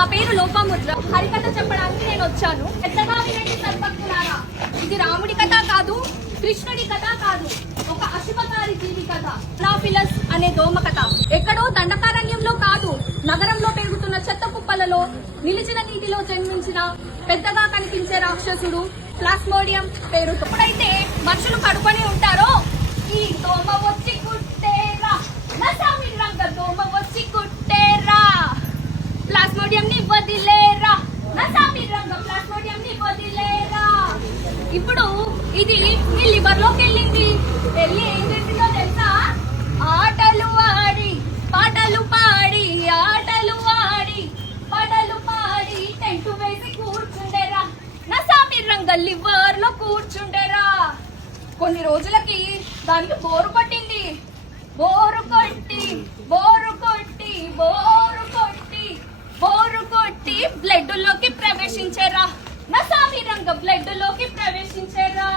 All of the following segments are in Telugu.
నా పేరు లోపముద్ర. హరికథ చెప్పడానికి నేను వచ్చాను. పెద్దగా వినండి సర్వజ్ఞులారా, ఇది రాముడి కథ కాదు, కృష్ణుడి కథ కాదు, ఒక అశుభకారి జీవి కథ. అనాఫిలస్ అనే దోమ కథ. ఎక్కడో దండకారణ్యంలో కాదు, నగరంలో పెరుగుతున్న చెత్త కుప్పలలో నిలిచిన నీటిలో జన్మించిన పెద్దగా కనిపించే రాక్షసుడు ప్లాస్మోడియం పేరుతో. ఎప్పుడైతే మనుషులు పడుకొని ఉంటారో ఈ దోమ వచ్చి కుట్టేరా, నసామి రంగ దోమ వచ్చి కుట్టేరా, ప్లాస్మోడియం ని వదిలేరా, నసామి రంగ ప్లాస్మోడియం ని వదిలేరా. ఇప్పుడు ఇది మీ లివర్ లోకి వెళ్ళింది. వెళ్ళి ఏం చేసిందో తెలుసా? ఆటలు ఆడి పాటలు పాడి, ఆటలు ఆడి పాటలు పాడి టెంటు వేసి కూర్చుండేరా, నసామి రంగ లివర్ లో కూర్చుండేరా. కొన్ని రోజులకి దానికి బోరు కొట్టింది. బోరు కొట్టి బోరు కొట్టి బోరు కొట్టి బోరు కొట్టి బ్లడ్ లోకి ప్రవేశించారా, నసామి రంగ బ్లడ్ లోకి ప్రవేశించారా.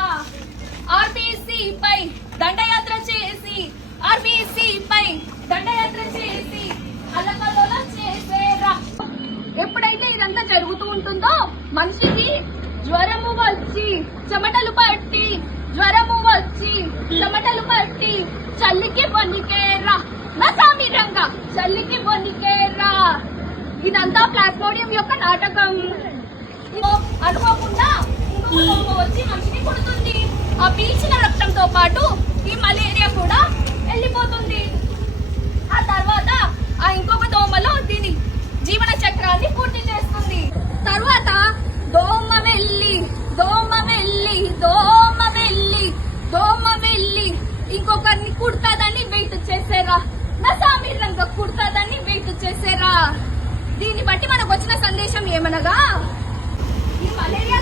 ఆర్బీసీ పై దండయాత్ర చేసి, ఆర్బీసీ పై దండయాత్ర చేసి అల్లకల్లోలం చేసేరా. ఎప్పుడైతే ఇదంతా జరుగుతూ ఉంటుందో మనిషికి జ్వరము వచ్చి చెమటలు పట్టి, జ్వరము వచ్చి చెమటలు పట్టి చల్లికి వణికేరా, నసామి రంగ చల్లికి వణికేరా. ఇదంతా ప్లాస్మోడియం యొక్క నాటకం. అనుకోకుండా ఇంకొక వచ్చి మనిషిని కుడుతుంది. ఆ పీల్చిన రక్తంతో పాటు ఈ మలేరియా కూడా వెళ్ళిపోతుంది. ఆ తర్వాత ఆ ఇంకొక దోమలో దీని జీవన చక్రాన్ని పూర్తి చేస్తుంది. తర్వాత దోమ వెళ్ళి దోమ వెళ్ళి దోమ వెళ్ళి దోమ వెళ్ళి ఇంకొకరిని కుడతాదని వెయిట్ చేసేరా, నసామి రంగ కుడతాదని వెయిట్ చేసేరా. దీన్ని బట్టి మనకు వచ్చిన సందేశం ఏమనగా, ఈ మలేరియా